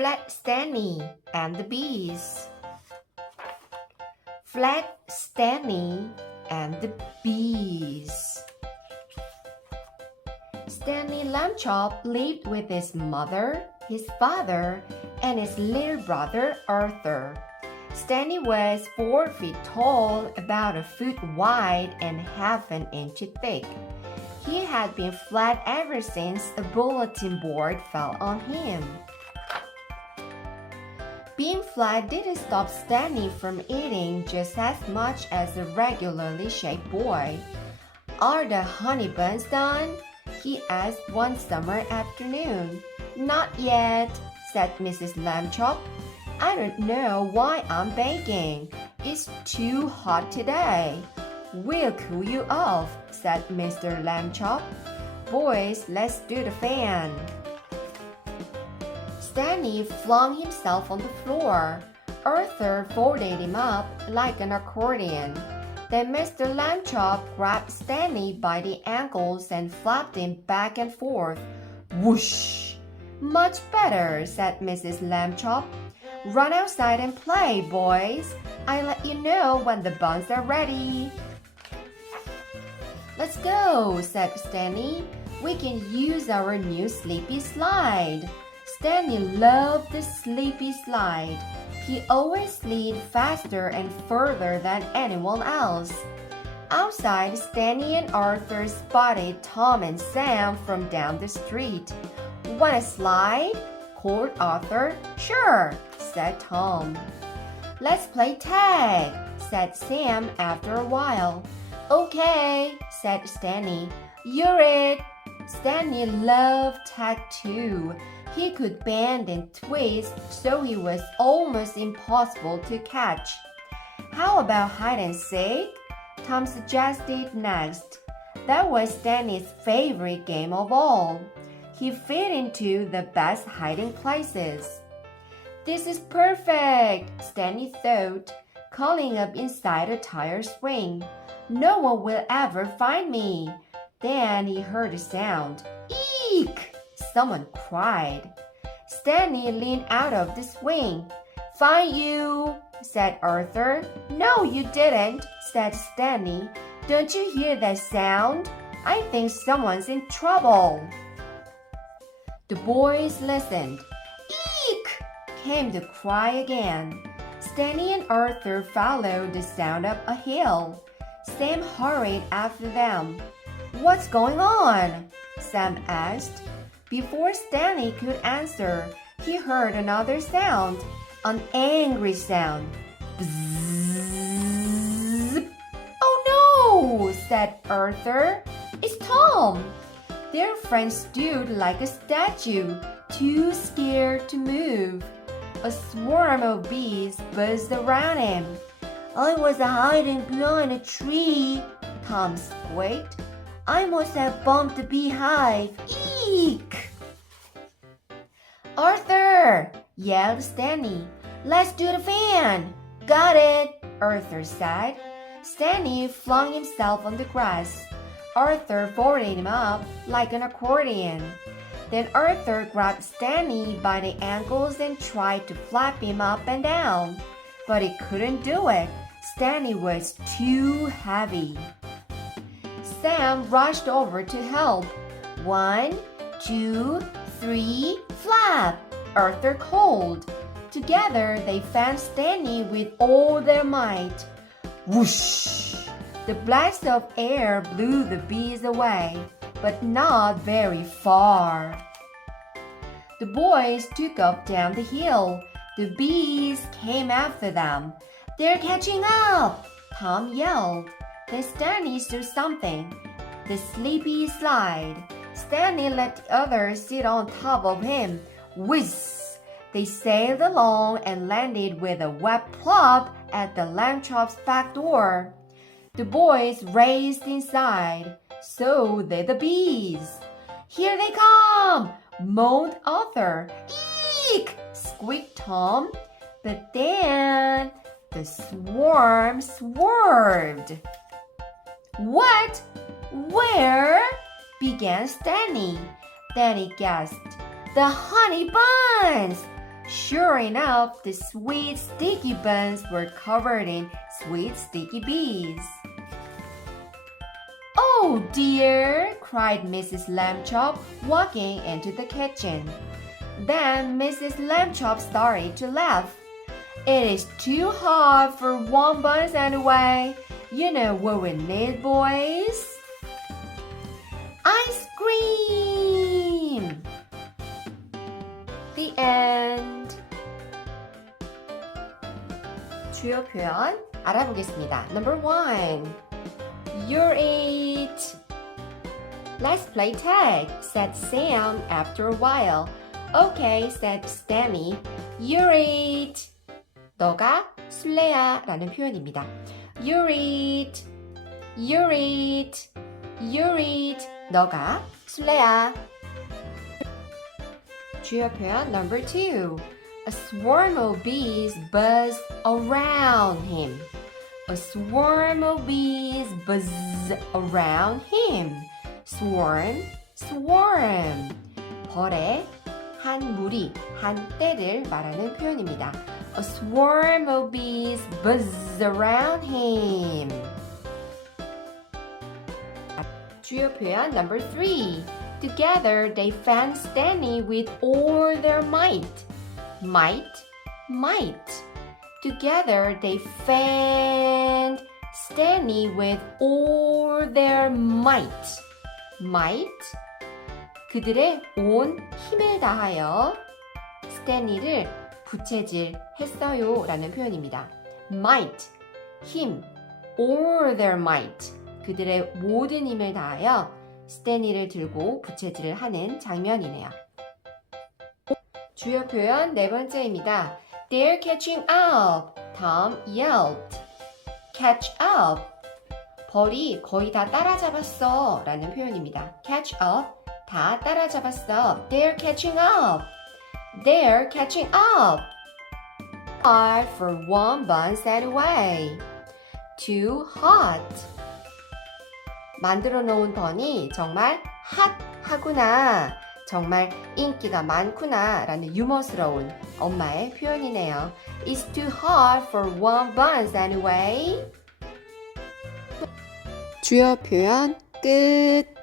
Fled Stanley and the bees. Fled Stanley and the bees. Stanley Lambchop lived with his mother, his father, and his little brother Arthur. Stanley was 4 feet tall, about a foot wide, and half an inch thick. He had been flat ever since a bulletin board fell on him. Being flat didn't stop Stanley from eating just as much as a regularly shaped boy. "Are the honey buns done?" he asked one summer afternoon. "Not yet," said Mrs. Lambchop. "I don't know why I'm baking. It's too hot today." "We'll cool you off," said Mr. Lambchop. "Boys, let's do the fan." Stanley flung himself on the floor. Arthur folded him up like an accordion. Then Mr. Lambchop grabbed Stanley by the ankles and flapped him back and forth. Whoosh! "Much better," said Mrs. Lambchop. "Run outside and play, boys. I'll let you know when the buns are ready." "Let's go," said Stanley. "We can use our new sleepy slide." Stanley loved the sleepy slide. He always slid faster and further than anyone else. Outside, Stanley and Arthur spotted Tom and Sam from down the street. "Want a slide?" called Arthur. "Sure," said Tom. "Let's play tag," said Sam after a while. "Okay," said Stanley. "You're it." Stanley loved tag too. He could bend and twist so he was almost impossible to catch. "How about hide and seek?" Tom suggested next. That was Stanley's favorite game of all. He fit into the best hiding places. "This is perfect," Stanley thought, curling up inside a tire swing. "No one will ever find me." Then he heard a sound. "Eek!" someone cried. Stanley leaned out of the swing. "Find you," said Arthur. "No, you didn't," said Stanley. "Don't you hear that sound? I think someone's in trouble." The boys listened. "Eek!" came the cry again. Stanley and Arthur followed the sound up a hill. Sam hurried after them. "What's going on?" Sam asked. Before Stanley could answer, he heard another sound, an angry sound. Bzzz. "Oh no," said Arthur. "It's Tom." Their friend stood like a statue, too scared to move. A swarm of bees buzzed around him. "I was hiding behind a tree," Tom squeaked. "I must have bumped the beehive. Eek!" "Arthur!" yelled Stanley. "Let's do the fan." "Got it," Arthur said. Stanley flung himself on the grass. Arthur folded him up like an accordion. Then Arthur grabbed Stanley by the ankles and tried to flap him up and down. But he couldn't do it. Stanley was too heavy. Sam rushed over to help. 1, 2, 3, flap! Arthur called. Together they fanned Stanley with all their might. Whoosh! The blast of air blew the bees away, but not very far. The boys took off down the hill. The bees came after them. "They're catching up!" Tom yelled. Then Stanley saw something. The sleepy slide. Stanley let the others sit on top of him. Whiz! They sailed along and landed with a wet plop at the Lambchop's back door. The boys raced inside. So did the bees. "Here they come!" moaned Arthur. "Eek!" squeaked Tom. But then the swarm swerved. "What? Where?" began Stanley. Then he gasped. "The honey buns!" Sure enough, the sweet sticky buns were covered in sweet sticky bees. Oh dear, cried Mrs. Lambchop, walking into the kitchen. Then Mrs. Lambchop started to laugh. It is too hot for warm buns anyway. You know what we need, boys? Ice cream! The end. 주요 표현 알아보겠습니다. Number 1. You're it. Let's play tag, said Sam after a while. Okay, said Stanley. You're it. 너가 술래야 라는 표현입니다. You're it. You're it. You're it. 너가 술래야. 주요 표현 number 2. A swarm of bees buzzed around him. A swarm of bees buzzed around him. Swarm, swarm. 벌의 한 무리, 한 떼를 말하는 표현입니다. A swarm of bees buzzed around him. 주요 표현 number 3. Together they fanned Stanley with all their might. Might, might. Together they fanned Stanley with all their might. Might. 그들의 온 힘을 다하여 스탠리를 부채질 했어요 라는 표현입니다. Might, 힘. All their might. 그들의 모든 힘을 다하여 스탠리를 들고 부채질을 하는 장면이네요. 주요 표현 네 번째입니다. They're catching up, Tom yelled. Catch up. 벌이 거의 다 따라잡았어 라는 표현입니다. Catch up, 다 따라잡았어. They're catching up. They're catching up. Hot for one bun set away. Too hot. 만들어 놓은 번이 정말 핫하구나. 정말 인기가 많구나 라는 유머스러운 엄마의 표현이네요. It's too hot for one bun anyway. 주요 표현 끝.